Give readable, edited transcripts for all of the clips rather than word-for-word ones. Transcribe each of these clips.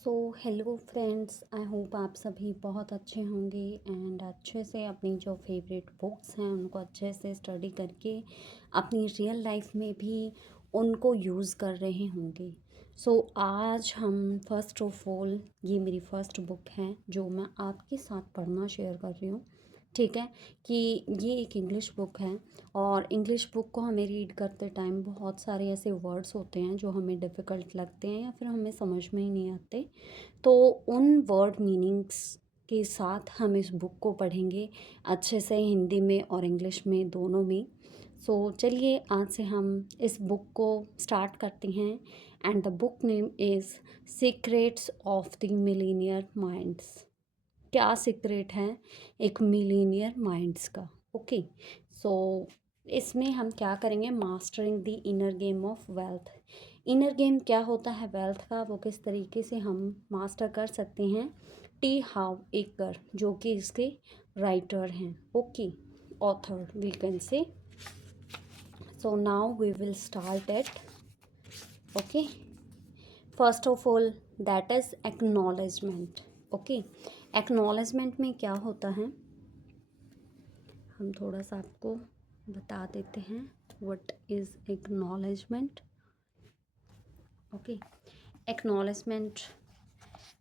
So hello friends, I hope आप सभी बहुत अच्छे होंगे एंड अच्छे से अपनी जो फेवरेट बुक्स हैं उनको अच्छे से स्टडी करके अपनी रियल लाइफ में भी उनको यूज़ कर रहे होंगे। सो आज हम फर्स्ट ऑफ ऑल, ये मेरी फर्स्ट बुक है जो मैं आपके साथ पढ़ना शेयर कर रही हूँ। ठीक है कि ये एक इंग्लिश बुक है और इंग्लिश बुक को हमें रीड करते टाइम बहुत सारे ऐसे वर्ड्स होते हैं जो हमें डिफ़िकल्ट लगते हैं या फिर हमें समझ में ही नहीं आते। तो उन वर्ड मीनिंग्स के साथ हम इस बुक को पढ़ेंगे अच्छे से, हिंदी में और इंग्लिश में दोनों में। सो चलिए आज से हम इस बुक को स्टार्ट करते हैं and the book name is secrets of the millionaire minds. क्या सीक्रेट है एक मिलीनियर माइंड्स का। ओके, सो इसमें हम क्या करेंगे, mastering the inner game of wealth. Inner game क्या होता है वेल्थ का, वो किस तरीके से हम मास्टर कर सकते हैं। टी हाव एकर जो कि इसके राइटर हैं, okay, author we can say. So now we will start at. Okay, first of all that is acknowledgement. Okay, acknowledgement में क्या होता है हम थोड़ा सा आपको बता देते हैं। What is acknowledgement. Okay, acknowledgement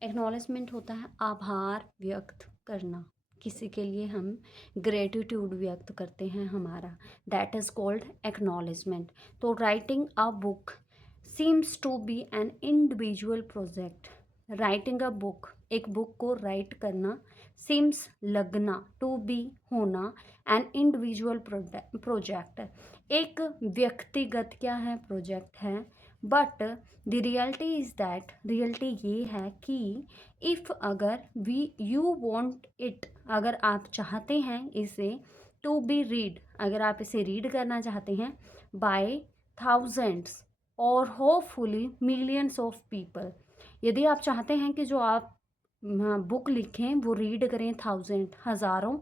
acknowledgement होता है आभार व्यक्त करना। किसी के लिए हम ग्रेटिट्यूड व्यक्त करते हैं हमारा, दैट इज़ कॉल्ड एक्नॉलेजमेंट। तो writing a book seems to be an individual project. Writing a book, एक बुक को राइट करना, सीम्स लगना, टू बी होना, एन इंडिविजुअल प्रोजेक्ट एक व्यक्तिगत क्या है, प्रोजेक्ट है। But the reality is that, reality ये है कि इफ़ अगर वी यू वॉन्ट इट, अगर आप चाहते हैं इसे, टू बी रीड, अगर आप इसे रीड करना चाहते हैं, बाय थाउजेंड्स और होपफुली मिलियंस ऑफ पीपल, यदि आप चाहते हैं कि जो आप बुक लिखें वो रीड करें थाउजेंड, हज़ारों,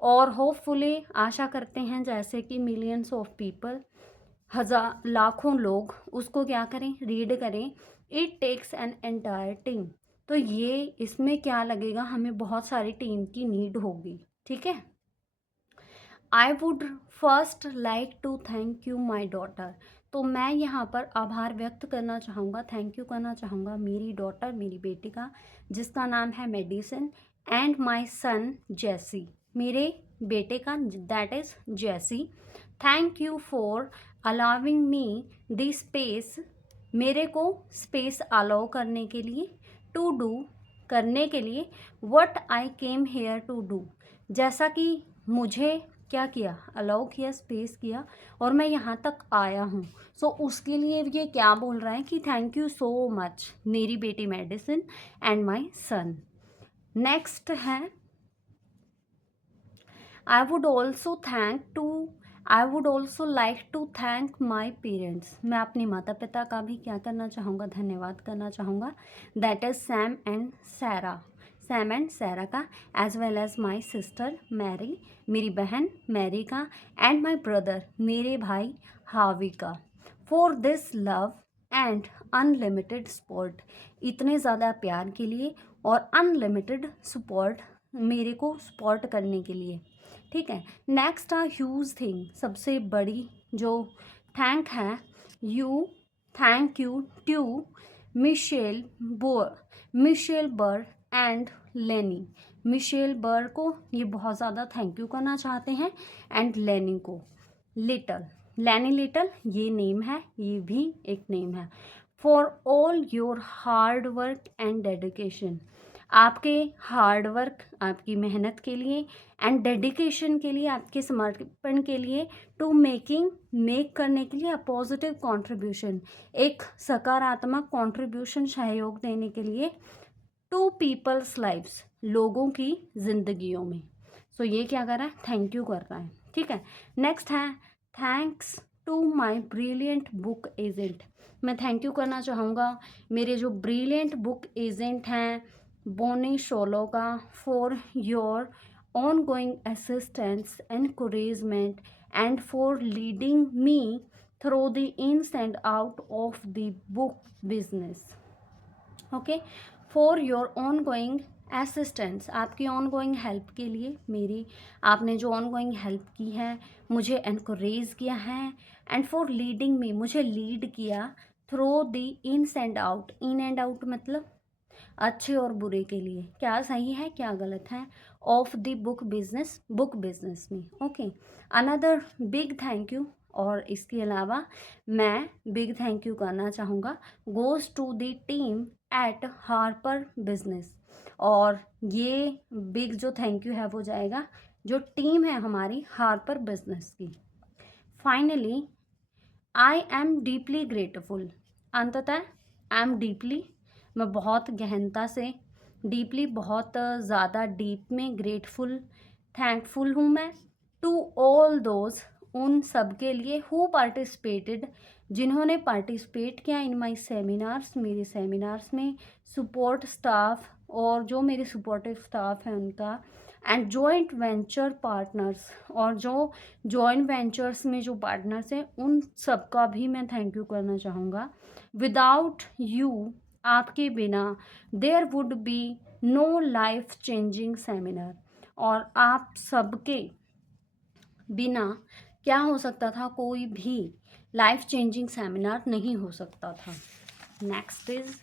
और होपफुली आशा करते हैं जैसे कि मिलियंस ऑफ पीपल, हजार लाखों लोग उसको क्या करें, रीड करें, it takes an entire team. तो ये इसमें क्या लगेगा, हमें बहुत सारी टीम की नीड होगी। ठीक है, I would first like to thank you my daughter. तो मैं यहाँ पर आभार व्यक्त करना चाहूँगा, थैंक यू करना चाहूँगा मेरी डॉटर, मेरी बेटी का, जिसका नाम है मेडिसन, एंड माई सन जैसी, मेरे बेटे का, दैट इज़ जैसी। Thank you for allowing me the space, मेरे को स्पेस अलाउ करने के लिए, टू डू करने के लिए, what I came here to do, जैसा कि मुझे क्या किया, अलाउ किया, स्पेस किया और मैं यहाँ तक आया हूँ। सो उसके लिए ये क्या बोल रहा है कि थैंक यू सो मच मेरी बेटी medicine and my son. Next है I would also like to thank my parents. मैं अपने माता पिता का भी क्या करना चाहूँगा, धन्यवाद करना चाहूँगा, that is Sam and Sarah का, as well as my sister Mary, मेरी बहन मैरी का, एंड माई ब्रदर, मेरे भाई हावी का, for this love and unlimited support, इतने ज़्यादा प्यार के लिए और अनलिमिटेड सपोर्ट, मेरे को सपोर्ट करने के लिए। ठीक है, नेक्स्ट आ ह्यूज थिंग, सबसे बड़ी जो थैंक है, थैंक यू टू मिशेल बर एंड लेनी। मिशेल बर को ये बहुत ज़्यादा थैंक यू करना चाहते हैं, एंड लेनी को, लैनी लिटल ये नेम है, ये भी एक नेम है। For all your hard work and dedication, आपके हार्ड वर्क, आपकी मेहनत के लिए, एंड डेडिकेशन के लिए, आपके समर्पण के लिए, टू मेक करने के लिए, अ पॉजिटिव कंट्रीब्यूशन, एक सकारात्मक कंट्रीब्यूशन, सहयोग देने के लिए, टू पीपल्स लाइव्स, लोगों की जिंदगियों में। सो ये क्या कर रहा है, थैंक यू कर रहा है। ठीक है, नेक्स्ट है thanks to my brilliant book agent. मैं थैंक यू करना चाहूँगा मेरे जो ब्रिलियंट बुक एजेंट हैं बोनी शोलो का, for your ongoing assistance, encouragement, and for leading me through the ins and out of the book business. Okay, for your ongoing assistance, आपकी ongoing help के लिए, मेरी आपने जो on going help की है, मुझे encourage किया है, एंड फॉर लीडिंग मी, मुझे लीड किया through the ins and out, in and out मतलब अच्छे और बुरे के लिए, क्या सही है क्या गलत है, ऑफ द बुक बिजनेस में। Okay, another big thank you, और इसके अलावा मैं बिग थैंक यू करना चाहूँगा goes to the team at Harper business, और ये बिग जो थैंक यू है वो जाएगा जो टीम है हमारी हार्पर बिजनेस की। Finally I am deeply grateful, अंततः आई एम डीपली, मैं बहुत गहनता से, डीपली बहुत ज़्यादा डीप में, ग्रेटफुल थैंकफुल हूँ मैं, टू ऑल दोज, उन सब के लिए, हु पार्टिसिपेटेड, जिन्होंने पार्टिसिपेट किया, इन माई सेमिनार्स, मेरे सेमिनार्स में, सपोर्ट स्टाफ, और जो मेरे सपोर्टिव स्टाफ है उनका, एंड जॉइंट वेंचर पार्टनर्स, और जो जॉइंट वेंचर्स में जो पार्टनर्स हैं उन सब का भी मैं थैंक यू करना चाहूँगा। विदाउट यू, आपके बिना, there would be no life changing seminar, और आप सबके बिना क्या हो सकता था, कोई भी लाइफ चेंजिंग सेमिनार नहीं हो सकता था। नेक्स्ट इज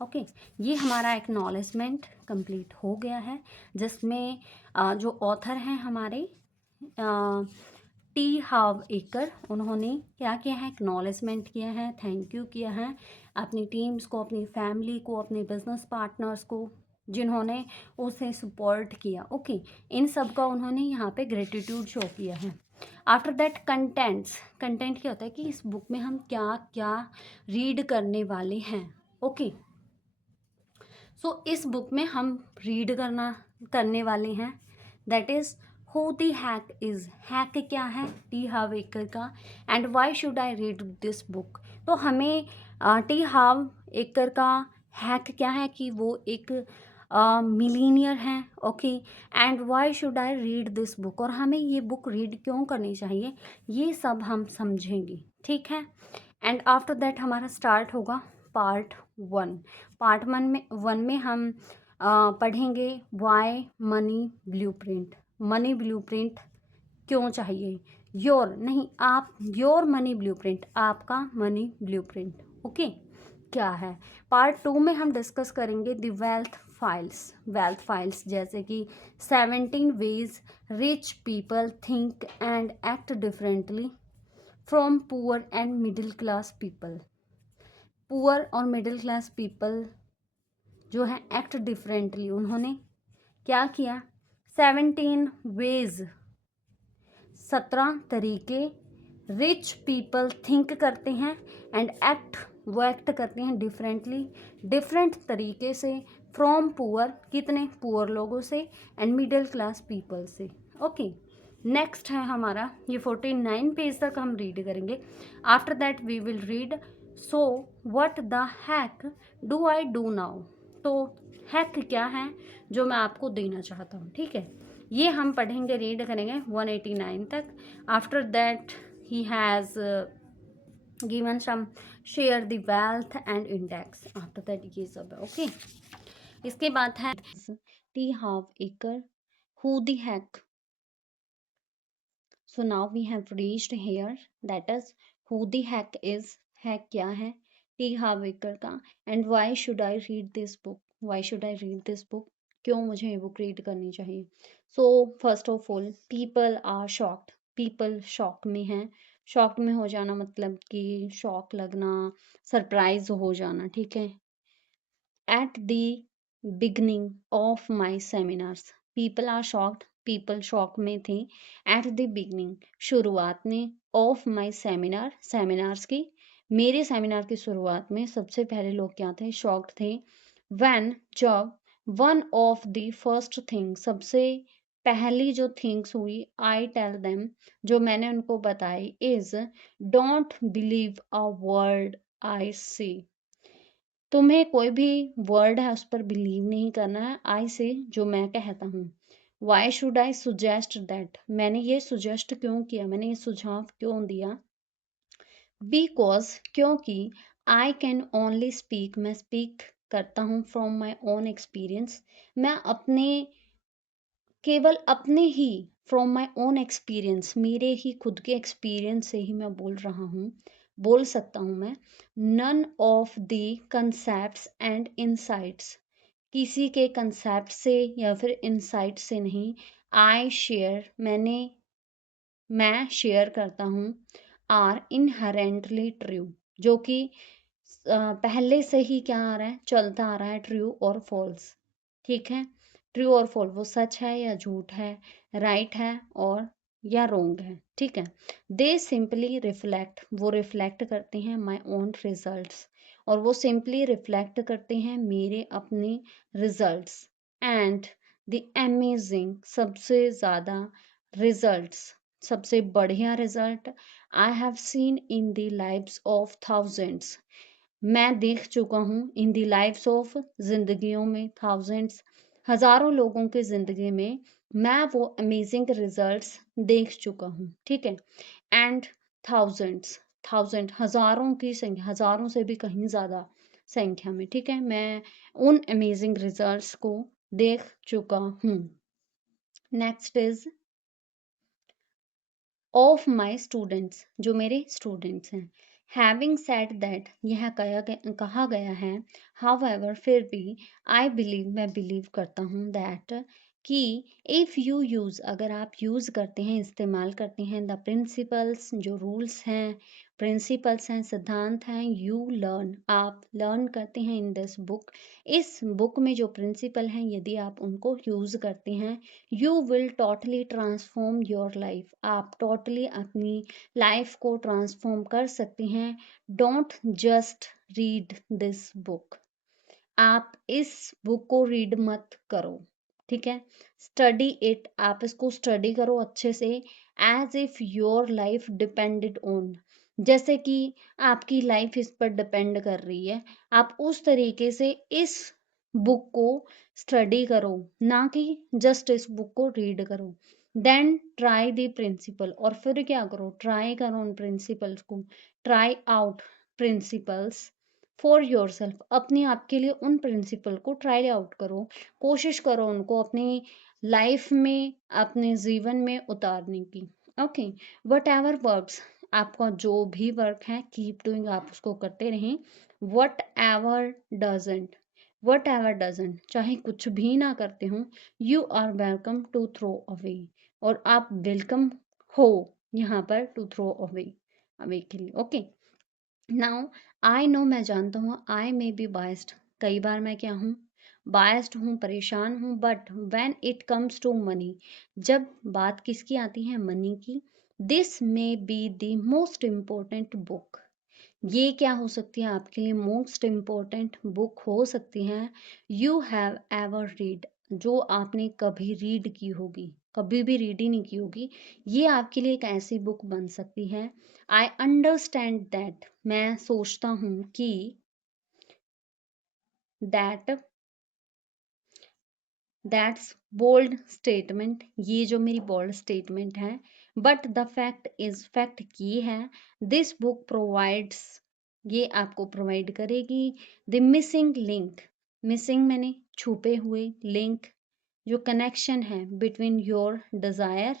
ओके, ये हमारा एक्नॉलेजमेंट कंप्लीट हो गया है, जिसमें जो ऑथर हैं हमारे टी हाव एकर, उन्होंने क्या किया है, एक्नॉलेजमेंट किया है, थैंक यू किया है अपनी टीम्स को, अपनी फैमिली को, अपने बिजनेस पार्टनर्स को, जिन्होंने उसे सपोर्ट किया। ओके, इन सब का उन्होंने यहाँ पे ग्रेटिट्यूड शो किया है। आफ्टर दैट कंटेंट्स, कंटेंट क्या होता है कि इस बुक में हम क्या क्या रीड करने वाले हैं। ओके, सो इस बुक में हम रीड करने वाले हैं, that is who the hack is, hack क्या है टी हाव एकर का, and why should I read this book. तो हमें टी हाव एकर का हैक क्या है कि वो एक मिलीनियर हैं। Okay, and why should I read this book, और हमें ये बुक रीड क्यों करनी चाहिए, ये सब हम समझेंगे, ठीक है। एंड आफ्टर दैट हमारा स्टार्ट होगा पार्ट 1। पार्ट 1 में हम पढ़ेंगे why money blueprint, money blueprint क्यों चाहिए, योर नहीं आप, योर मनी ब्लूप्रिंट, आपका मनी ब्लूप्रिंट। ओके, क्या है। पार्ट 2 में हम डिस्कस करेंगे द वेल्थ फाइल्स, जैसे कि 17 ways rich people think and act differently from poor and middle class people. Poor और मिडिल क्लास पीपल जो है एक्ट डिफरेंटली, उन्होंने क्या किया, 17 वेज, 17 तरीके, रिच पीपल थिंक करते हैं, एंड एक्ट, वो एक्ट करते हैं डिफरेंटली, डिफरेंट तरीके से, फ्रॉम पुअर, कितने पुअर लोगों से, एंड मिडिल क्लास पीपल से। ओके, नेक्स्ट है हमारा ये 49 पेज तक हम रीड करेंगे। After that we will read so what the heck do I do now, तो हैक क्या है जो मैं आपको देना चाहता हूँ, ठीक है। ये हम पढ़ेंगे, रीड करेंगे 189 तक। After that he has given some share the wealth and index, after that ये सब है। ओके, इसके बाद है T Harv Eker who the heck. So now we have reached here, that is who the heck is, hack क्या है T हावेकर का, and why should I read this book, why should I read this book, क्यों मुझे ये book read करनी चाहिए। So first of all, people are shocked, people shock में हैं, शॉक में हो जाना मतलब कि शॉक लगना, सरप्राइज हो जाना, ठीक है। At the beginning of my seminars, people are shocked, people shock में थे। At the beginning, शुरुआत में, of my seminar, seminars की, मेरे सेमिनार की शुरुआत में सबसे पहले लोग क्या थे, shocked थे। When, जब, one of the first thing, सबसे पहली जो थिंग्स हुई, I tell them, जो मैंने उनको बताई, is don't believe a word I say, तुम्हें कोई भी वर्ड है उस पर बिलीव नहीं करना है, आई से, जो मैं कहता हूँ। Why should I suggest that, मैंने ये सुजेस्ट क्यों किया, मैंने ये सुझाव क्यों दिया। बिकॉज, क्योंकि आई कैन ओनली स्पीक, मैं स्पीक करता हूँ फ्रॉम माई ओन एक्सपीरियंस, मैं अपने केवल अपने ही फ्रॉम माई ओन एक्सपीरियंस, मेरे ही खुद के एक्सपीरियंस से ही मैं बोल रहा हूँ, बोल सकता हूँ मैं। None of the concepts and insights, किसी के कंसेप्ट से या फिर इंसाइट से नहीं। आई शेयर, मैं शेयर करता हूँ। आर इनहेरेंटली ट्रू, जो कि पहले से ही क्या आ रहा है, चलता आ रहा है, ट्रू और फॉल्स। ठीक है, ट्रू और फॉल्स, वो सच है या झूठ है, राइट है और या रोंग है। ठीक है, दे सिंपली रिफ्लेक्ट, वो रिफ्लेक्ट करते हैं माई ओन रिजल्ट्स, और वो सिंपली रिफ्लेक्ट करते हैं मेरे अपने रिजल्ट्स। एंड द अमेजिंग, सबसे ज़्यादा रिजल्ट्स, सबसे बढ़िया result, I have seen in the lives of thousands, मैं देख चुका हूँ इन दी लाइफ्स ऑफ, जिंदगियों में, थाउजेंड्स, हजारों लोगों की जिंदगी में मैं वो अमेजिंग रिजल्ट्स देख चुका हूँ। ठीक है, एंड थाउजेंड्स, थाउजेंड, हजारों की संख्या, हजारों से भी कहीं ज्यादा संख्या में, ठीक है, मैं उन अमेजिंग रिजल्ट्स को देख चुका हूँ। Next is of my students, जो मेरे स्टूडेंट्स हैं। हैविंग सेड दैट, यह कहा गया है, हाउएवर, फिर भी, आई बिलीव, मैं बिलीव करता हूँ, दैट, कि इफ़ यू यूज़, अगर आप यूज़ करते हैं, इस्तेमाल करते हैं, द प्रिंसिपल्स, जो रूल्स हैं, प्रिंसिपल्स हैं, सिद्धांत हैं, यू लर्न, आप लर्न करते हैं इन दिस बुक, इस बुक में जो प्रिंसिपल हैं, यदि आप उनको यूज़ करते हैं, you will totally transform your life, आप टोटली अपनी लाइफ को ट्रांसफॉर्म कर सकते हैं। Don't just read this book, आप इस बुक को रीड मत करो, ठीक है, स्टडी इट, आप इसको स्टडी करो अच्छे से, as if your life depended on, जैसे कि आपकी लाइफ इस पर डिपेंड कर रही है, आप उस तरीके से इस बुक को स्टडी करो, ना कि जस्ट इस बुक को रीड करो। देन ट्राई द प्रिंसिपल, और फिर क्या करो, ट्राई करो उन प्रिंसिपल्स को, try out principles for your self, अपने आप के लिए उन प्रिंसिपल को ट्राई आउट करो, कोशिश करो उनको अपनी लाइफ में, अपने जीवन में उतारने की। ओके, वट एवर वर्क्स, आपका जो भी वर्क है, कीप डूइंग, आप उसको करते रहें। Whatever doesn't, whatever doesn't, चाहे कुछ भी ना करते हो, you are welcome to throw away, और आप वेलकम हो यहाँ पर टू थ्रो अवे, अवे के लिए। ओके, नाउ आई नो, मैं जानता हूँ, आई मे बी बायस्ड, कई बार मैं क्या हूँ, बायस्ड हूँ, परेशान हूँ, but when it comes to money, जब बात किसकी आती है, मनी की, this may be the most important book, ये क्या हो सकती है, आपके लिए मोस्ट इम्पोर्टेंट बुक हो सकती है, यू हैव एवर रीड, जो आपने कभी रीड की होगी, कभी भी रीड ही नहीं की होगी, ये आपके लिए एक ऐसी बुक बन सकती है। आई अंडरस्टैंड दैट, मैं सोचता हूँ कि, दैट, दैट्स बोल्ड स्टेटमेंट, ये जो मेरी बोल्ड स्टेटमेंट है, but the fact is, fact ये है, दिस बुक प्रोवाइड्स, ये आपको प्रोवाइड करेगी, द मिसिंग लिंक, मिसिंग मैंने छुपे हुए, लिंक जो कनेक्शन है, between your desire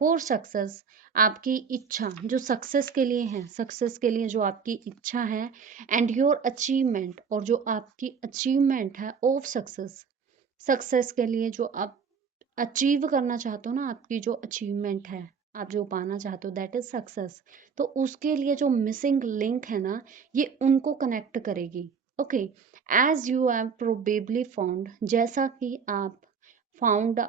for success, आपकी इच्छा जो सक्सेस के लिए है, सक्सेस के लिए जो आपकी इच्छा है, एंड योर अचीवमेंट, और जो आपकी अचीवमेंट है ऑफ सक्सेस, सक्सेस के लिए जो आप अचीव करना चाहते हो ना, आपकी जो अचीवमेंट है, आप जो पाना चाहते हो, दैट इज सक्सेस, तो उसके लिए जो मिसिंग लिंक है ना, ये उनको कनेक्ट करेगी। Okay, as you have probably found, जैसा कि आप found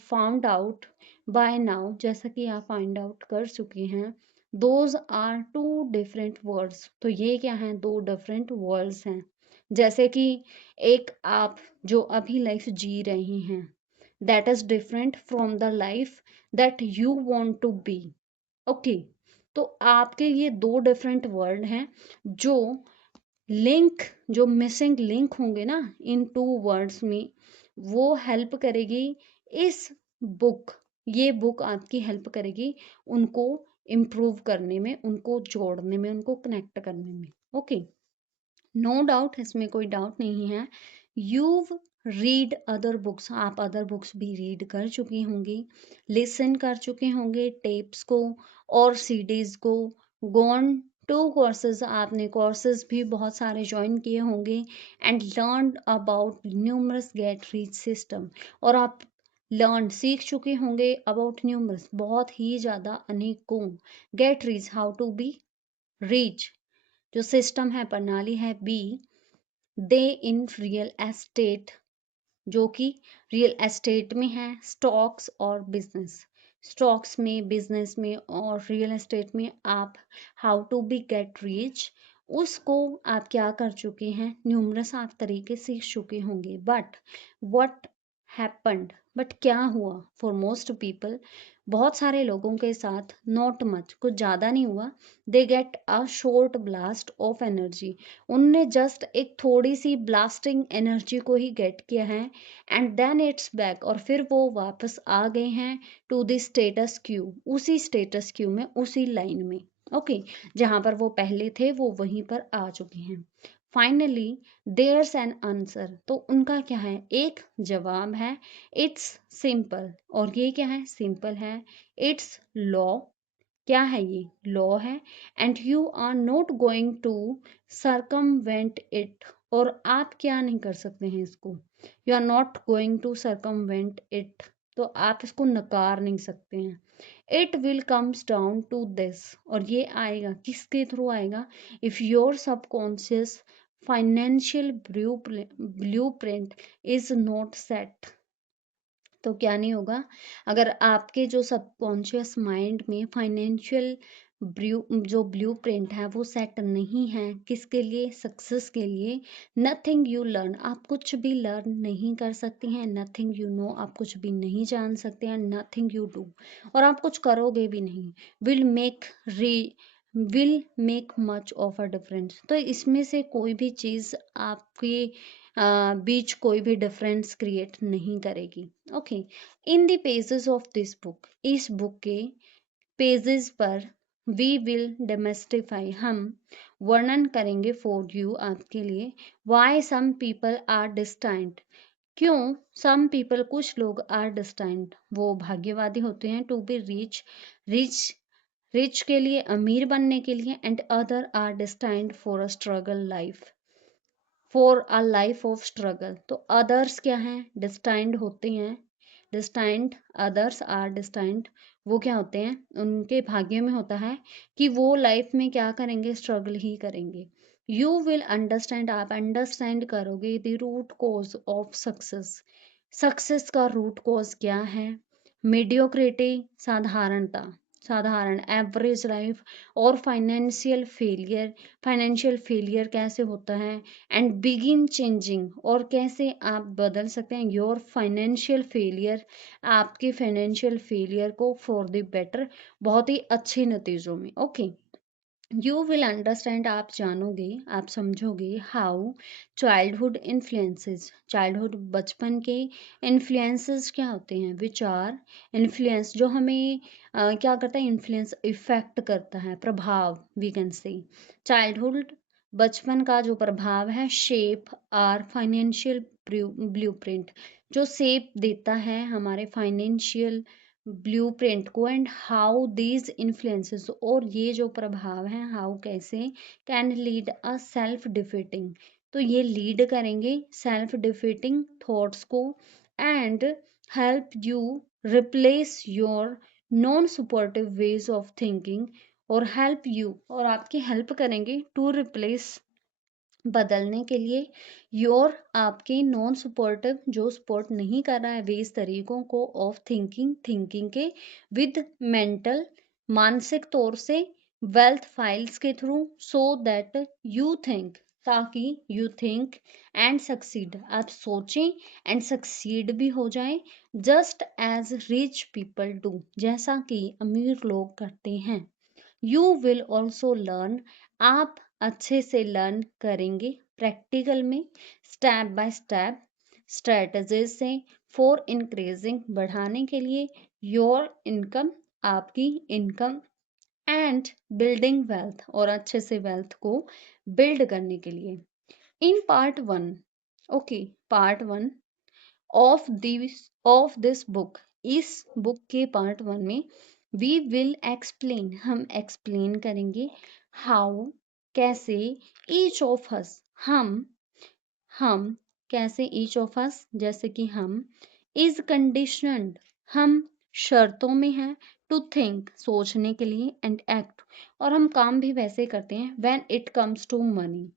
found out by now, जैसा कि आप फाइंड आउट कर चुके हैं, those are two different words, तो ये क्या हैं, दो डिफरेंट वर्ड्स हैं, जैसे कि एक आप जो अभी लाइफ जी रही हैं, that is different from the life that you want to be. Okay, तो आपके ये दो डिफरेंट वर्ड हैं, जो लिंक, जो मिसिंग लिंक होंगे ना इन टू वर्ड्स में, वो हेल्प करेगी इस बुक, ये बुक आपकी हेल्प करेगी उनको इम्प्रूव करने में, उनको जोड़ने में, उनको कनेक्ट करने में। ओके, नो डाउट, इसमें कोई डाउट नहीं है। यू रीड अदर बुक्स, आप अदर बुक्स भी रीड कर चुकी होंगी, लिसन कर चुके होंगे टेप्स को और सीडीज को, गॉन टू कोर्सेज, आपने कोर्सेज भी बहुत सारे ज्वाइन किए होंगे, and learn about numerous get rich system, और आप लर्न सीख चुके होंगे अबाउट न्यूमरस, बहुत ही ज़्यादा अनेकों, get rich how to be rich, जो सिस्टम है, प्रणाली है, be they in real estate, जो कि रियल एस्टेट में है, स्टॉक्स और बिजनेस, स्टॉक्स में, बिजनेस में और रियल एस्टेट में आप how to be get rich, उसको आप क्या कर चुके हैं, न्यूमरस आप तरीके सीख चुके होंगे। बट व्हाट हैपेंड, बट क्या हुआ, फॉर मोस्ट पीपल, बहुत सारे लोगों के साथ, नॉट मच, कुछ ज़्यादा नहीं हुआ, they get a short blast of energy, उनने जस्ट एक थोड़ी सी ब्लास्टिंग एनर्जी को ही गेट किया है, एंड देन इट्स बैक, और फिर वो वापस आ गए हैं टू द स्टेटस क्यू, उसी स्टेटस क्यू में, उसी लाइन में, ओके, जहां पर वो पहले थे वो वहीं पर आ चुके हैं। फाइनली देयर्स एन आंसर, तो उनका क्या है, एक जवाब है, इट्स सिंपल, और ये क्या है, सिंपल है, इट्स लॉ, क्या है ये, लॉ है, and you are not going to circumvent it, और आप क्या नहीं कर सकते हैं इसको, you are not going to circumvent it, तो आप इसको नकार नहीं सकते हैं। It will comes down to this, और ये आएगा किसके थ्रू आएगा, if your subconscious financial blueprint is not set, तो क्या नहीं होगा, अगर आपके जो सबकॉन्शियस माइंड में फाइनेंशियल जो ब्लू प्रिंट है वो सेट नहीं है, किसके लिए, सक्सेस के लिए, नथिंग यू लर्न, आप कुछ भी लर्न नहीं कर सकती हैं, नथिंग यू नो, आप कुछ भी नहीं जान सकते हैं, नथिंग यू डू, और आप कुछ करोगे भी नहीं, विल मेक री will make much of a difference, तो इसमें से कोई भी चीज़ आपके बीच कोई भी डिफरेंस क्रिएट नहीं करेगी। Okay, in the pages of this book, इस बुक के पेजेस पर, वी विल डेमस्टिफाई, हम वर्णन करेंगे फॉर यू, आपके लिए, वाई सम पीपल आर डिस्टाइंट, क्यों सम पीपल, कुछ लोग, आर डिस्टाइंट, वो भाग्यवादी होते हैं, to be rich, rich rich के लिए, अमीर बनने के लिए, and other are destined for a struggle life, for a life of struggle, तो अदर्स क्या हैं, डिस्टाइंड होते हैं, डिस्टाइंड, अदर्स आर डिस्टाइंड, वो क्या होते हैं, उनके भाग्य में होता है कि वो लाइफ में क्या करेंगे, स्ट्रगल ही करेंगे। यू विल अंडरस्टैंड, आप अंडरस्टैंड करोगे the root cause of success, success का रूट कॉज क्या है, मीडियोक्रिटी, साधारणता, साधारण, एवरेज लाइफ, और फाइनेंशियल फेलियर कैसे होता है, एंड बिगिन चेंजिंग, और कैसे आप बदल सकते हैं योर फाइनेंशियल फेलियर, आपके फाइनेंशियल फेलियर को फॉर द बेटर, बहुत ही अच्छे नतीजों में। ओके, यू विल अंडरस्टैंड, आप जानोगे, आप समझोगे, हाउ चाइल्डहुड इन्फ्लुएंसेस, चाइल्डहुड, बचपन के इन्फ्लुएंसेस क्या होते हैं, विचार, इन्फ्लुएंस, जो हमें क्या करता है, इन्फ्लुएंस, इफेक्ट करता है, प्रभाव, वी कैन से, चाइल्डहुड, बचपन का जो प्रभाव है, शेप आर फाइनेंशियल ब्लूप्रिंट, जो शेप देता है हमारे फाइनेंशियल ब्लूप्रिंट को, एंड हाउ दीज इन्फ्लुएंसेस, और ये जो प्रभाव है, हाउ कैसे, can lead a self defeating, तो ये लीड करेंगे सेल्फ डिफीटिंग थॉट्स को, and help you replace your non supportive ways of thinking, और हेल्प यू, और आपकी हेल्प करेंगे टू रिप्लेस, बदलने के लिए, योर, आपके नॉन सपोर्टिव, जो सपोर्ट नहीं कर रहा है वेज, तरीकों को, ऑफ थिंकिंग, थिंकिंग के, विद मेंटल, मानसिक तौर से, वेल्थ फाइल्स के through, so that you think, ताकि यू थिंक एंड सक्सीड, आप सोचें एंड सक्सीड भी हो जाए, just as rich people do, जैसा कि अमीर लोग करते हैं। यू विल ऑल्सो लर्न, आप अच्छे से लर्न करेंगे प्रैक्टिकल में, स्टेप बाय स्टेप, स्ट्रेटजीज से, फॉर इंक्रीजिंग, बढ़ाने के लिए, योर इनकम, आपकी इनकम, एंड बिल्डिंग वेल्थ, और अच्छे से वेल्थ को बिल्ड करने के लिए। In part one, okay, part one of this book, इस बुक के पार्ट वन में वी विल एक्सप्लेन, हम एक्सप्लेन करेंगे हाउ, कैसे, ईच ऑफ अस, हम कैसे, ईच ऑफ अस जैसे कि हम, इज कंडीशनड, हम शर्तों में हैं, टू थिंक सोचने के लिए, एंड एक्ट, और हम काम भी वैसे करते हैं, when it comes to money,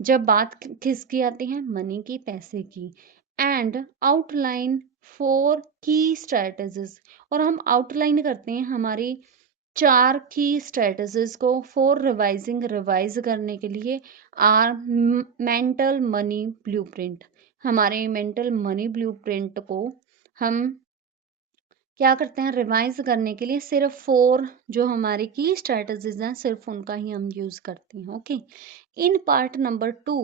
जब बात किसकी आती है, मनी की, पैसे की, and outline four key strategies, और हम आउटलाइन करते हैं हमारी 4 की स्ट्रेटजीज को फॉर रिवाइजिंग, रिवाइज करने के लिए, आर मेंटल मनी ब्लूप्रिंट, हमारे मेंटल मनी ब्लूप्रिंट को हम क्या करते हैं, रिवाइज करने के लिए सिर्फ 4 जो हमारी की स्ट्रेटजीज हैं सिर्फ उनका ही हम यूज करते हैं। Okay, in part number 2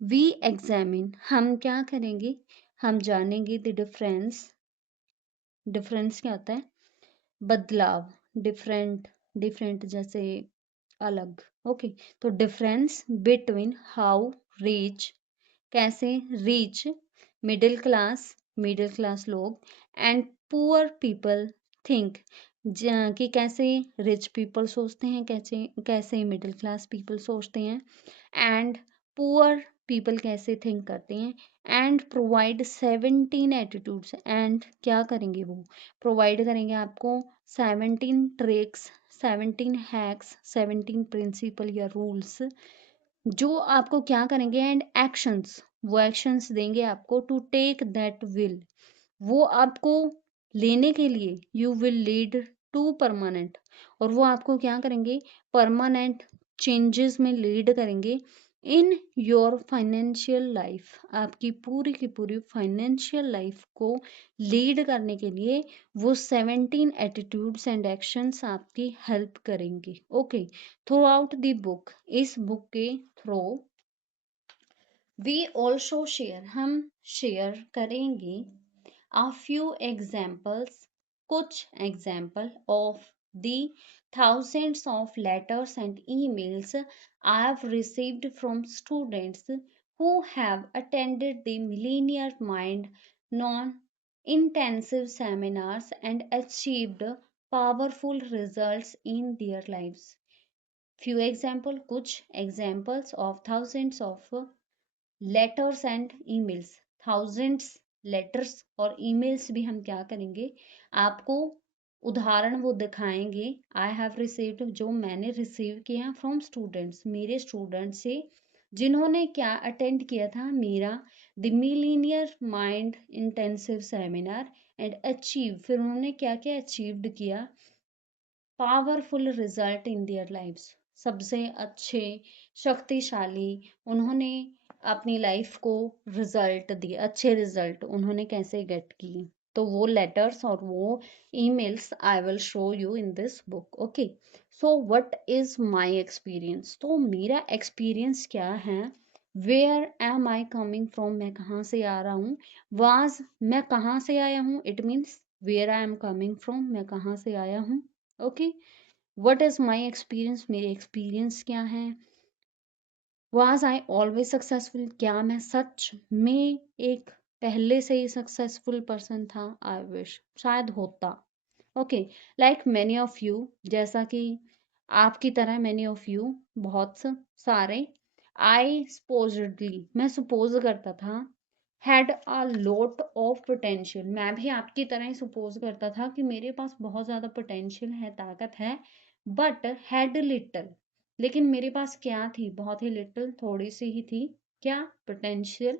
we examine, हम क्या करेंगे, हम जानेंगे द डिफरेंस, डिफरेंस क्या होता है, बदलाव, डिफरेंट, डिफरेंट जैसे अलग, ओके, तो डिफरेंस बिटवीन हाउ रीच, कैसे रीच, मिडिल क्लास लोग, एंड पुअर पीपल थिंक, कि कैसे रिच पीपल सोचते हैं, कैसे कैसे मिडिल क्लास पीपल सोचते हैं, एंड पुअर पीपल कैसे थिंक करते हैं, एंड प्रोवाइड 17 एटीट्यूड्स, एंड क्या करेंगे वो, प्रोवाइड करेंगे आपको 17 ट्रिक्स, 17 हैक्स, 17 प्रिंसिपल या रूल्स, जो आपको क्या करेंगे, एंड एक्शंस, वो एक्शंस देंगे आपको, टू टेक दैट विल, वो आपको लेने के लिए, you will lead to permanent, और वो आपको क्या करेंगे, परमानेंट चेंजेस में लीड करेंगे इन योर फाइनेंशियल लाइफ, आपकी पूरी की पूरी फाइनेंशियल लाइफ को लीड करने के लिए वो 17 एटीट्यूड्स एंड एक्शंस आपकी हेल्प करेंगे। Okay, through out the book, इस बुक के थ्रू वी ऑल्सो शेयर, हम शेयर करेंगे a few examples, कुछ example of the thousands of letters and emails I have received from students who have attended the Millennium Mind non-intensive seminars and achieved powerful results in their lives. Few example, कुछ examples of thousands of letters and emails, thousands letters और emails भी हम क्या करेंगे, आपको उदाहरण वो दिखाएंगे, आई हैव रिसीव्ड, जो मैंने रिसीव किया हैं, फ्रॉम स्टूडेंट्स, मेरे स्टूडेंट से, जिन्होंने क्या अटेंड किया था, मेरा the millionaire mind intensive seminar, and achieve, फिर उन्होंने क्या क्या अचीव्ड किया, powerful result in their lives, सबसे अच्छे शक्तिशाली, उन्होंने अपनी लाइफ को रिजल्ट दिए, अच्छे रिजल्ट उन्होंने कैसे गेट किए, तो वो लेटर्स और वो emails I will show you in this book. Okay, so what is my experience, तो मेरा एक्सपीरियंस क्या है, where am I coming from, मैं कहाँ से आ रहा हूँ, वाज, मैं कहाँ से आया हूँ, it means where I am coming from, मैं कहाँ से आया हूँ। Okay, what is my experience, मेरे एक्सपीरियंस क्या है, वाज आई ऑलवेज सक्सेसफुल, क्या मैं सच में एक पहले से ही सक्सेसफुल पर्सन था, आई विश, शायद होता। Okay, like many of you, जैसा कि आपकी तरह मैनी ऑफ यू, बहुत सारे, आई सपोजिडली, मैं सपोज करता था, had a lot of potential, मैं भी आपकी तरह ही सपोज करता था कि मेरे पास बहुत ज़्यादा पोटेंशियल है, ताकत है, बट हैड लिटल, लेकिन मेरे पास क्या थी, बहुत ही लिटिल, थोड़ी सी ही थी, क्या, potential,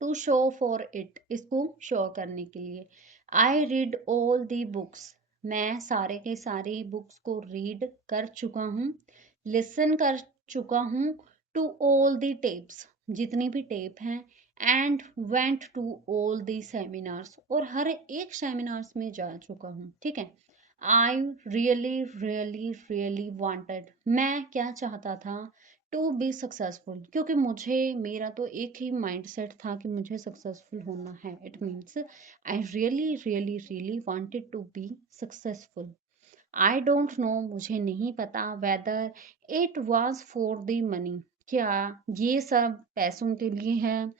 to show for it, इसको शो करने के लिए, I read all the books, मैं सारे के सारे बुक्स को रीड कर चुका हूँ, लिसन कर चुका हूँ, टू ऑल दी टेप्स, जितनी भी टेप हैं, and went to all the seminars, और हर एक सेमिनार्स में जा चुका हूँ, ठीक है। आई रियली रियली रियली वांटेड, मैं क्या चाहता था, टू बी सक्सेसफुल, क्योंकि मुझे, मेरा तो एक ही माइंडसेट था कि मुझे सक्सेसफुल होना है, it means I really really really wanted to be successful, I don't know, मुझे नहीं पता, whether it was for the money, क्या ये सब पैसों के लिए है,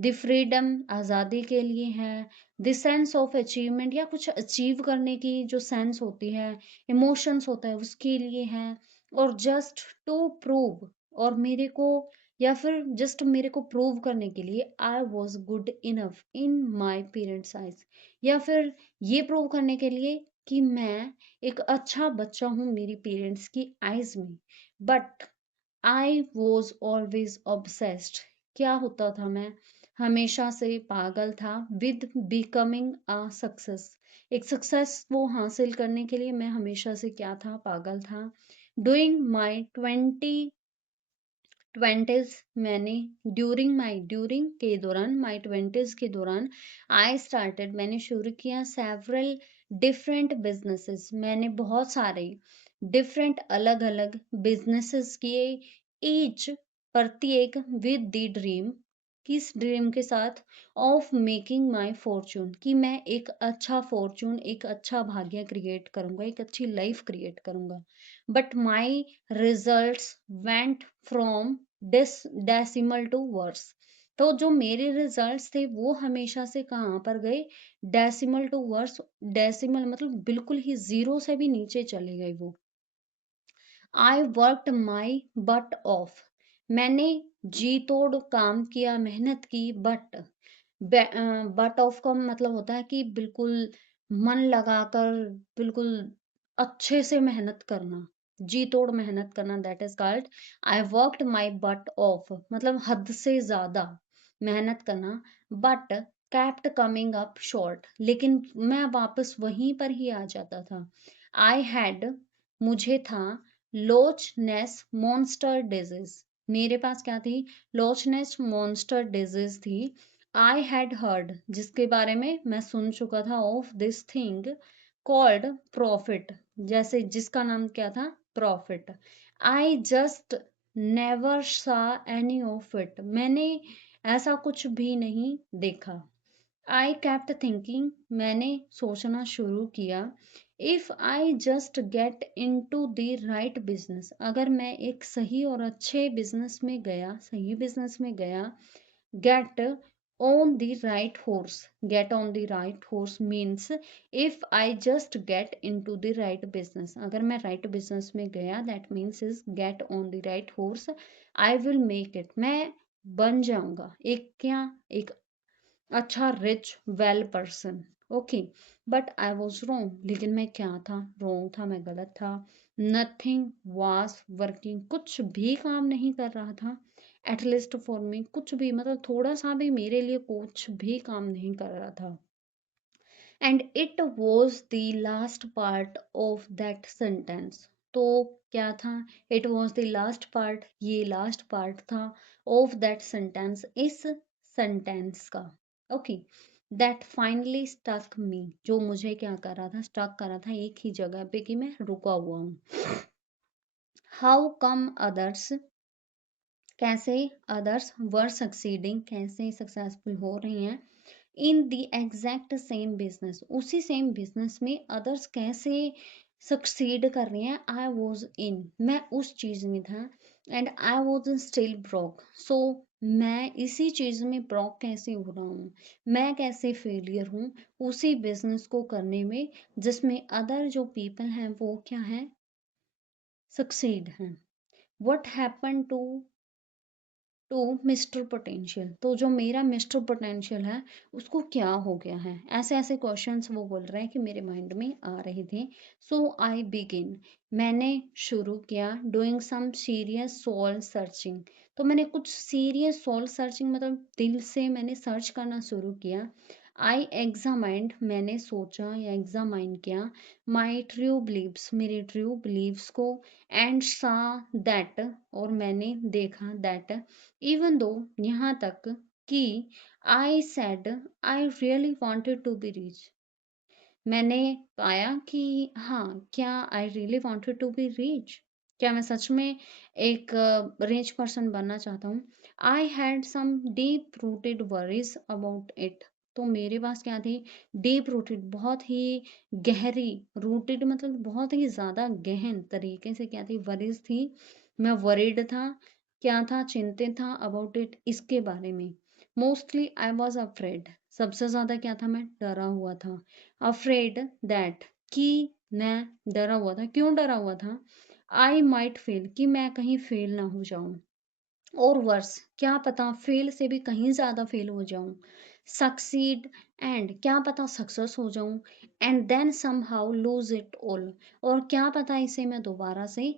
द फ्रीडम आज़ादी के लिए है, द सेंस ऑफ अचीवमेंट या कुछ अचीव करने की जो सेंस होती है, इमोशंस होता है उसके लिए है, और जस्ट टू प्रूव, और मेरे को, या फिर जस्ट मेरे को प्रूव करने के लिए I was good enough in my parents eyes, या फिर ये प्रूव करने के लिए कि मैं एक अच्छा बच्चा हूँ मेरी पेरेंट्स की आइज में। But I was always obsessed, क्या होता था, मैं हमेशा से पागल था विद बिकमिंग अ सक्सेस, एक सक्सेस वो हासिल करने के लिए मैं हमेशा से क्या था, पागल था। डूइंग माई ट्वेंटीज, मैंने ड्यूरिंग के दौरान, माई ट्वेंटीज के दौरान, आई स्टार्टेड, मैंने शुरू किया सेवरल डिफरेंट बिजनेसेस, मैंने बहुत सारे डिफरेंट अलग अलग बिजनेसेस किए, ईच प्रत्येक विद द ड्रीम, किस ड्रीम के साथ, ऑफ मेकिंग माई फॉर्चून, कि मैं एक अच्छा फॉर्चून, एक अच्छा भाग्य क्रिएट करूंगा, एक अच्छी लाइफ क्रिएट करूंगा। But my results went from dismal to worse, तो जो मेरे रिजल्ट्स थे वो हमेशा से कहाँ पर गए, डेसिमल टू वर्स, डेसिमल मतलब बिल्कुल ही जीरो से भी नीचे चले गए वो। I worked my but of, मैंने जी तोड़ काम किया, मेहनत की, बट ऑफ का मतलब होता है कि बिल्कुल मन लगाकर, बिल्कुल अच्छे से मेहनत करना, जी तोड़ मेहनत करना, that is called I worked my but of, मतलब हद से ज्यादा मेहनत करना। But kept coming up short, लेकिन मैं वापस वहीं पर ही आ जाता था। आई हैड, मुझे था, लोचनेस मॉन्स्टर डिजीज, मेरे पास क्या थी, लोचनेस मॉन्स्टर डिजीज थी। आई हैड हर्ड, जिसके बारे में मैं सुन चुका था, of this thing called profit, जैसे जिसका नाम क्या था, प्रॉफिट। आई जस्ट नेवर सा एनी ऑफ इट, मैंने ऐसा कुछ भी नहीं देखा। आई केप्ट थिंकिंग, मैंने सोचना शुरू किया, if I just get into the right business, अगर मैं एक सही और अच्छे बिजनेस में गया, सही बिजनेस में गया, get on the right horse, get on the right horse means if I just get into the right business, अगर मैं राइट बिजनेस में गया, that means is get on the right horse, I will make it, मैं बन जाऊंगा एक क्या, एक अच्छा rich well person. Okay, but I was wrong, लेकिन मैं क्या था, रॉन्ग था, मैं गलत था। नथिंग वॉज वर्किंग, कुछ भी काम नहीं कर रहा था, एटलीस्ट फॉर मी, कुछ भी मतलब थोड़ा सा भी मेरे लिए कुछ भी काम नहीं कर रहा था। And it was the last part of that sentence, तो क्या था, it was the last part, ये लास्ट पार्ट था, ऑफ दैट सेंटेंस, इस सेंटेंस का। Okay, that finally stuck me, जो मुझे क्या कर रहा था, स्टक कर रहा था एक ही जगह पे कि मैं रुका हुआ हूँ। हाउ कम अदर्स, कैसे अदर्स वर सक्सीडिंग, कैसे सक्सेसफुल हो रही हैं, in the exact same business, उसी सेम बिजनेस में अदर्स कैसे सक्सीड कर रही हैं, आई वॉज इन, मैं उस चीज में था, and I was still broke, so मैं इसी चीज में ब्रोक कैसे हो रहा हूँ, मैं कैसे फेलियर हूँ उसी बिजनेस को करने में जिसमें अदर जो पीपल हैं वो क्या है, सक्सीड हैं। What happen to mister potential, तो जो मेरा मिस्टर पोटेंशियल है उसको क्या हो गया है, ऐसे ऐसे क्वेश्चंस वो बोल रहे हैं कि मेरे माइंड में आ रहे थे। सो आई बिगिन, मैंने शुरू किया, doing some serious soul searching, तो मैंने कुछ सीरियस सोल सर्चिंग मतलब दिल से मैंने सर्च करना शुरू किया। आई एग्जामाइंड, मैंने सोचा या एग्जामाइन किया, माई ट्रू बिलीव्स, मेरे ट्रू बिलीव्स को, एंड सा दैट, और मैंने देखा दैट, इवन दो, यहाँ तक कि I said I really wanted to be rich, मैंने पाया कि हाँ, क्या I really wanted to be rich, क्या मैं सच में एक रिच पर्सन बनना चाहता हूँ। I had some deep rooted worries about it, तो मेरे पास क्या थी, डीप रूटेड, बहुत ही गहरी, रूटेड मतलब बहुत ही ज़्यादा गहन तरीके से क्या थी, वरीज़ थी। मैं वरीड था, क्या था, चिंतित था अबाउट इट, इसके बारे में। मोस्टली आई वॉज अफ्रेड, सबसे ज़्यादा क्या था, मैं डरा हुआ था। अफ्रेड दैट, कि मैं डरा हुआ था, क्यों डरा हुआ था, आई माइट फेल, कि मैं कहीं फेल ना हो जाऊं, और वर्स, क्या पता फेल से भी कहीं ज्यादा फेल हो जाऊं, सक्सीड, एंड क्या पता सक्सेस हो जाऊं, and then somehow lose it all, और क्या पता इसे मैं दोबारा से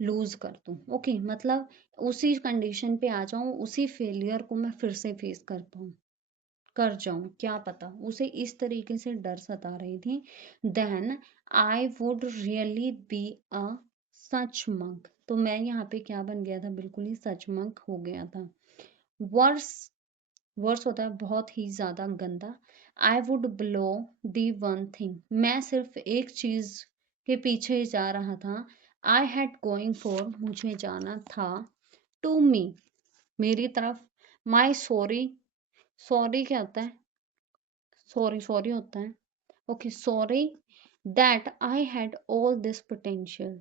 लूज कर दूं। ओके, मतलब उसी कंडीशन पे आ जाऊं, उसी फेलियर को मैं फिर से फेस कर पाऊं, कर जाऊं, क्या पता, उसे इस तरीके से डर सता रही थी। Then I would really be a such monk, तो मैं यहाँ पे क्या बन गया था, बिल्कुल ही सच मंक हो गया था। वर्स, वर्स होता है बहुत ही ज्यादा गंदा। I would blow the one thing, मैं सिर्फ एक चीज के पीछे जा रहा था। आई हैड गोइंग फॉर, मुझे जाना था, टू मी, मेरी तरफ, माई सॉरी, सॉरी क्या होता है, सॉरी सॉरी होता है, okay, sorry that I had all this potential,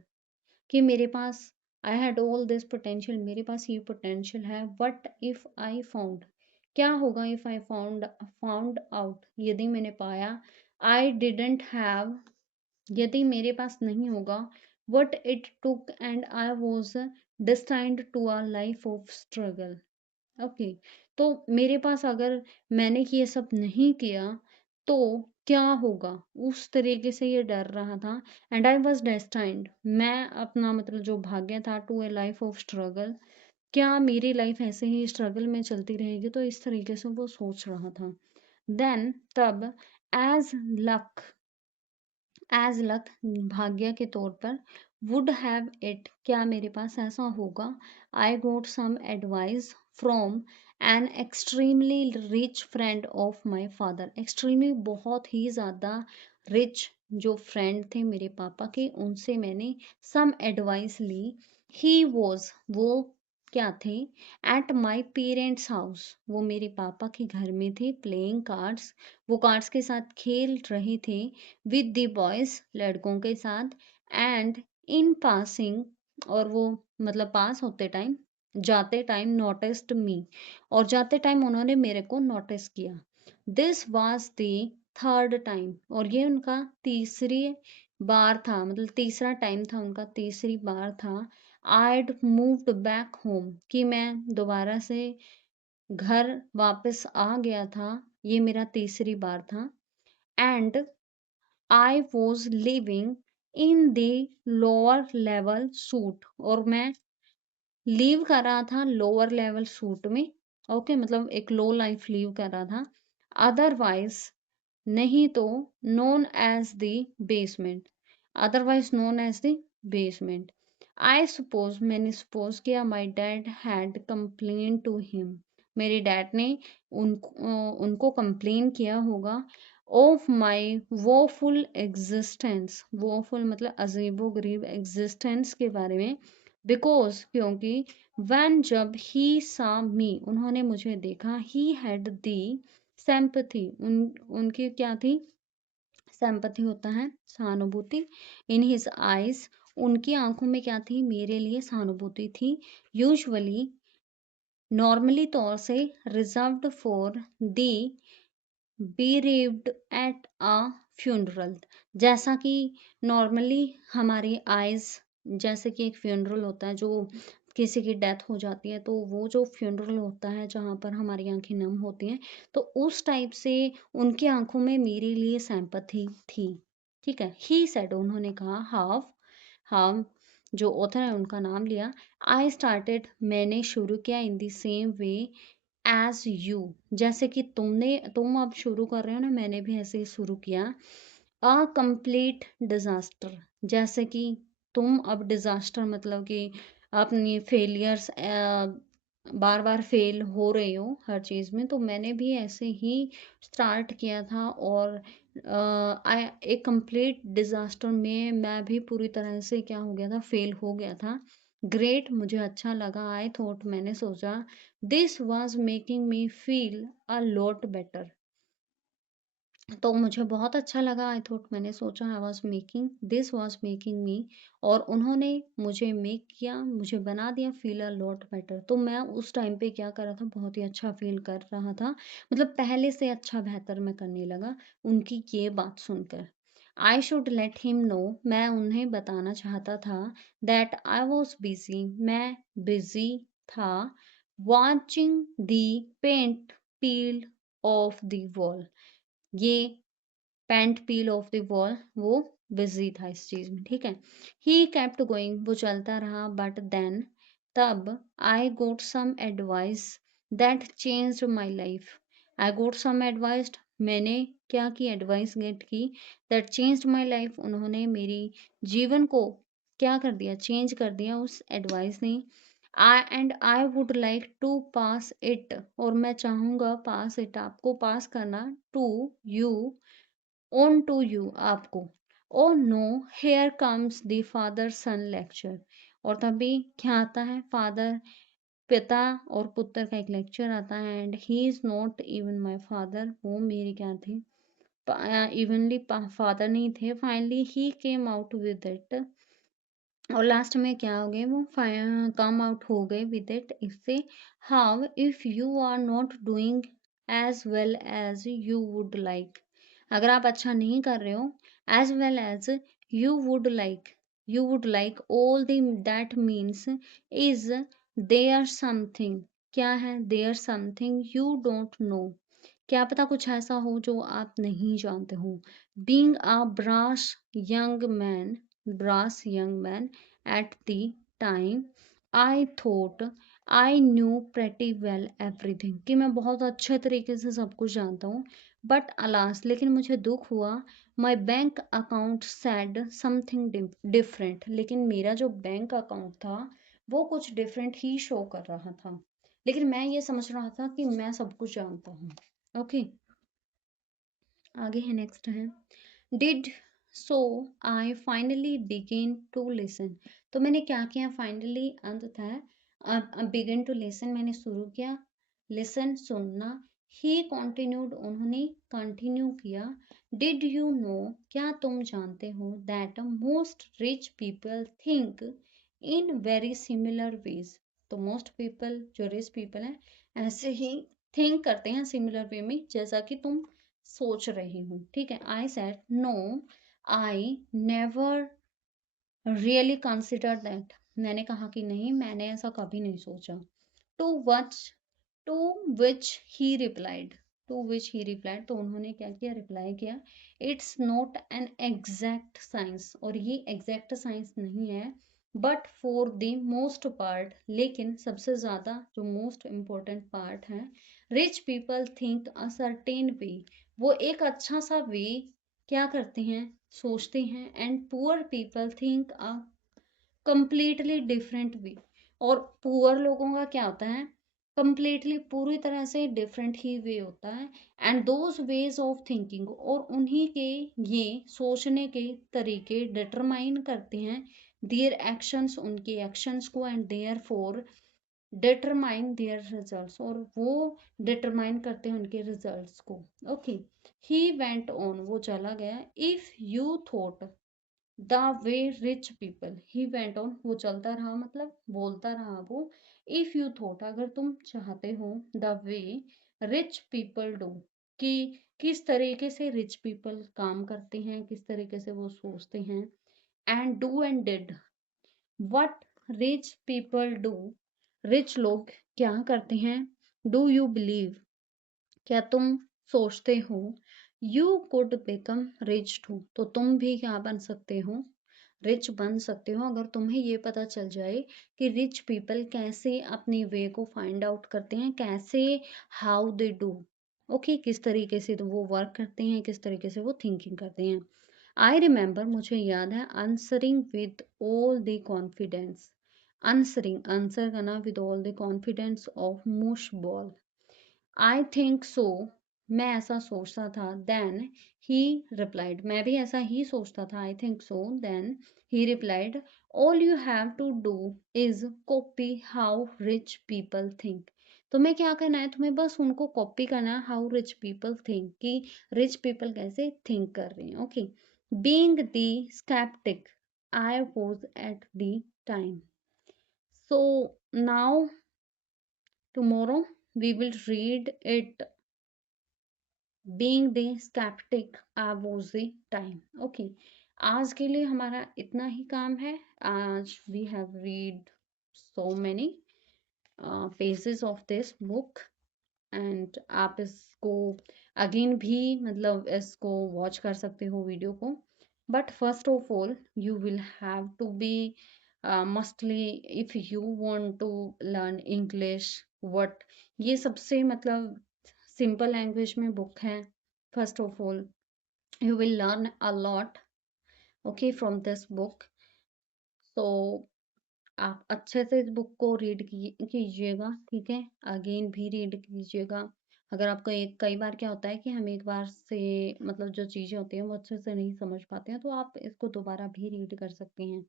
कि मेरे पास, I had all this potential, मेरे पास ये पोटेंशियल है। वट इफ आई फाउंड, क्या होगा, if I found, found out, यदि मैंने पाया, आई डिडंट हैव, यदि मेरे पास नहीं होगा, what it took and I was destined to a life of struggle. Okay, तो मेरे पास अगर मैंने ये सब नहीं किया तो क्या होगा, उस तरीके से ये डर रहा था। एंड आई वॉज डेस्टाइंड, मैं अपना मतलब जो भाग्य था, to a life of struggle, क्या मेरी लाइफ ऐसे ही स्ट्रगल में चलती रहेगी, तो इस तरीके से वो सोच रहा था। देन तब, एज लक, एज लक, भाग्य के तौर पर, वुड हैव इट, क्या मेरे पास ऐसा होगा, I got some advice from an extremely rich friend of my father, extremely बहुत ही ज़्यादा रिच जो फ्रेंड थे मेरे पापा के, उनसे मैंने some advice Lee. He was, वो क्या थे, एट माई पेरेंट्स हाउस, वो मेरे पापा के घर में थे, प्लेइंग कार्ड्स, वो कार्ड्स के साथ खेल रहे थे, विद द बॉयज, लड़कों के साथ, एंड इन पासिंग, और वो मतलब पास होते टाइम, जाते टाइम, नोटिस्ड मी, और जाते टाइम उन्होंने मेरे को नोटिस किया। This was the third time, और ये उनका तीसरी बार था, मतलब तीसरा टाइम था उनका, तीसरी बार था। आइड मूव्ड बैक होम, कि मैं दोबारा से घर वापस आ गया था, ये मेरा तीसरी बार था। And I was living in the lower level suit, और मैं लीव कर रहा था लोअर लेवल सूट में। ओके, मतलब एक लो लाइफ लीव कर रहा था। अदरवाइज, नहीं तो, known as the basement, otherwise known as the basement. I suppose, मैंने सपोज किया, my dad had complain to him, मेरे डैड ने उनको कंप्लेन किया होगा, of my woeful existence, woeful मतलब अजीबो गरीब एग्जिस्टेंस के बारे में, बिकॉज क्योंकि, when जब ही सा मी, उन्होंने मुझे देखा, ही हैड दी सिंपैथी, उनकी क्या थी, सिंपैथी होता है सहानुभूति, इन हिज आईज, उनकी आंखों में क्या थी, मेरे लिए सहानुभूति थी। यूजुअली, नॉर्मली तौर से, reserved for the bereaved at a funeral, जैसा कि नॉर्मली हमारी आइज, जैसे कि एक फ्यूनरल होता है, जो किसी की डेथ हो जाती है, तो वो जो फ्यूनरल होता है जहाँ पर हमारी आंखें नम होती हैं, तो उस टाइप से उनकी आंखों में मेरे लिए सिंपैथी थी। ठीक है, ही सेड, उन्होंने कहा, हाव, हाव, जो ऑथर है उनका नाम लिया। आई स्टार्टेड, मैंने शुरू किया, in the same way as you, जैसे कि तुम अब शुरू कर रहे हो ना, मैंने भी ऐसे ही शुरू किया। अ कंप्लीट डिजास्टर, जैसे कि तुम अब डिजास्टर मतलब कि अपनी फेलियर्स, बार बार फेल हो रही हो हर चीज में, तो मैंने भी ऐसे ही स्टार्ट किया था, और एक कंप्लीट डिजास्टर में मैं भी पूरी तरह से क्या हो गया था, फेल हो गया था। ग्रेट, मुझे अच्छा लगा, आई थॉट, मैंने सोचा, this was making me feel a lot better, तो मुझे बहुत अच्छा लगा। आई थॉट, मैंने सोचा I was making this was making me, और उन्होंने मुझे मेक किया, मुझे बना दिया फ़ील अ लॉट बेटर। तो मैं उस टाइम पे क्या कर रहा था, बहुत ही अच्छा फ़ील कर रहा था। मतलब पहले से अच्छा बेहतर मैं करने लगा उनकी ये बात सुनकर। I should let him know, मैं उन्हें बताना चाहता था दैट आई वाज़ बिज़ी, मैं बिज़ी था, watching the paint peel off the wall. ये paint peel off the wall, वो बिजी था इस चीज में, ठीक है। ही केप्ट गोइंग, वो चलता रहा, बट देन, तब, I got some advice that changed my life. I got some advice, मैंने क्या की, एडवाइस गेट की, दैट चेंज्ड माई लाइफ, उन्होंने मेरी जीवन को क्या कर दिया, चेंज कर दिया उस एडवाइस ने। I would like to pass it, और मैं चाहूँगा पास इट, आपको पास करना, to you, on to you, आपको। Oh no, here comes the father son lecture, और तभी क्या आता है, फादर, पिता और पुत्र का एक लेक्चर आता है। And he is not even my father, वो मेरे क्या थे, इवनली फादर नहीं थे। Finally he came out with it, और लास्ट में क्या हो गए, वो कम आउट हो गए विद इट, इससे। How if you are not doing as well as you would like, अगर आप अच्छा नहीं कर रहे हो, as well as you would like, all that means is there something, क्या है, there something you don't know, क्या पता कुछ ऐसा हो जो आप नहीं जानते हो। Being a brass young man at the time, I thought I knew pretty well everything, कि मैं बहुत अच्छे तरीके से सब कुछ जानता हूँ। बट अलास, लेकिन मुझे दुख हुआ, my bank account said something different, लेकिन मेरा जो बैंक अकाउंट था वो कुछ डिफरेंट ही शो कर रहा था। लेकिन मैं ये समझ रहा था कि मैं सब कुछ जानता हूँ। ओके, आगे है, नेक्स्ट है, did so I finally begin to listen, तो मैंने क्या किया, फाइनली अंततः, बिगिन टू लिसन, मैंने शुरू किया, लिसन सुनना। ही कॉन्टिन्यूड, उन्होंने कंटिन्यू किया। डिड यू नो, क्या तुम जानते हो, that most rich people think in very similar ways, तो मोस्ट पीपल, जो रिच पीपल हैं, ऐसे ही थिंक करते हैं सिमिलर वे में, जैसा कि तुम सोच रही हूँ, ठीक है। I said no, I never really consider that, मैंने कहा कि नहीं, मैंने ऐसा कभी नहीं सोचा। To which to which he replied to which he replied, तो उन्होंने क्या किया, रिप्लाई किया, it's not an exact science, और ये एग्जैक्ट साइंस नहीं है, but for the most part, लेकिन सबसे ज्यादा जो मोस्ट इम्पोर्टेंट पार्ट है, rich people think a certain way, वो एक अच्छा सा वे क्या करते हैं, सोचते हैं, and poor people think a completely different way, और पुअर लोगों का क्या होता है, कंप्लीटली पूरी तरह से डिफरेंट ही वे होता है। And those ways of thinking, और उन्हीं के ये सोचने के तरीके डिटरमाइन करते हैं देयर एक्शंस, उनके एक्शंस को, and therefore determine their results, और वो डिटरमाइन करते हैं उनके रिजल्ट्स को। ओके, ही वेंट ऑन, वो चला गया, if you thought the way rich people, he went on, वो चलता रहा, मतलब बोलता रहा वो, इफ यू थॉट, अगर तुम चाहते हो, the way rich people do, कि किस तरीके से रिच पीपल काम करते हैं, किस तरीके से वो सोचते हैं, and do and did what rich people do, rich लोग क्या करते हैं, डू यू बिलीव, क्या तुम सोचते हो, you could become rich too, तो तुम भी क्या बन सकते हो, रिच बन सकते हो, अगर तुम्हें ये पता चल जाए कि रिच पीपल कैसे अपने वे को फाइंड आउट करते हैं, कैसे, हाउ दे डू, ओके, किस तरीके से तो वो वर्क करते हैं, किस तरीके से वो थिंकिंग करते हैं। आई रिमेंबर, मुझे याद है, answering with all the confidence, answering, answer करना, with all the confidence of mush ball, I think so, मैं ऐसा सोचता था, देन ही रिप्लाइड, मैं भी ऐसा ही सोचता था, I think so, then he replied, all you have to do is copy how rich people think, तुम्हें क्या करना है, तुम्हें बस उनको कॉपी करना है, हाउ रिच पीपल थिंक, कि रिच पीपल कैसे थिंक कर रहे हैं। Okay, being the skeptic I was at the time. So now tomorrow we will read it, being the skeptic I was the time. Okay, आज के लिए हमारा इतना ही काम है। आज we have read so many pages of this book, and आप इसको अगेन भी मतलब इसको वॉच कर सकते हो वीडियो को। But first of all you will have to be mostly, if you want to learn English, what, ये सबसे मतलब सिंपल लैंग्वेज में बुक है। First of all you will learn a lot, okay, from this book. So आप अच्छे से इस book को रीड कीजिएगा, ठीक है, अगेन भी रीड कीजिएगा। अगर आपको एक कई बार क्या होता है कि हम एक बार से मतलब जो चीज़ें होती हैं वो अच्छे से नहीं समझ पाते हैं, तो आप इसको दोबारा भी रीड कर सकते हैं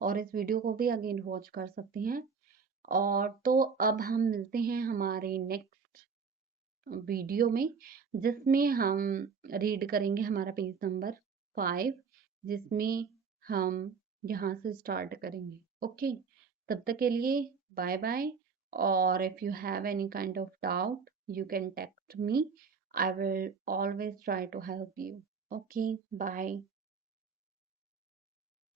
और इस वीडियो को भी अगेन वॉच कर सकते हैं। और तो अब हम मिलते हैं हमारे नेक्स्ट वीडियो में, जिसमें हम रीड करेंगे हमारा पेज नंबर 5, जिसमें हम यहाँ से स्टार्ट करेंगे। ओके, तब तक के लिए बाय बाय। और if you have any kind of doubt you can text me, I will always try to help you. Okay, bye.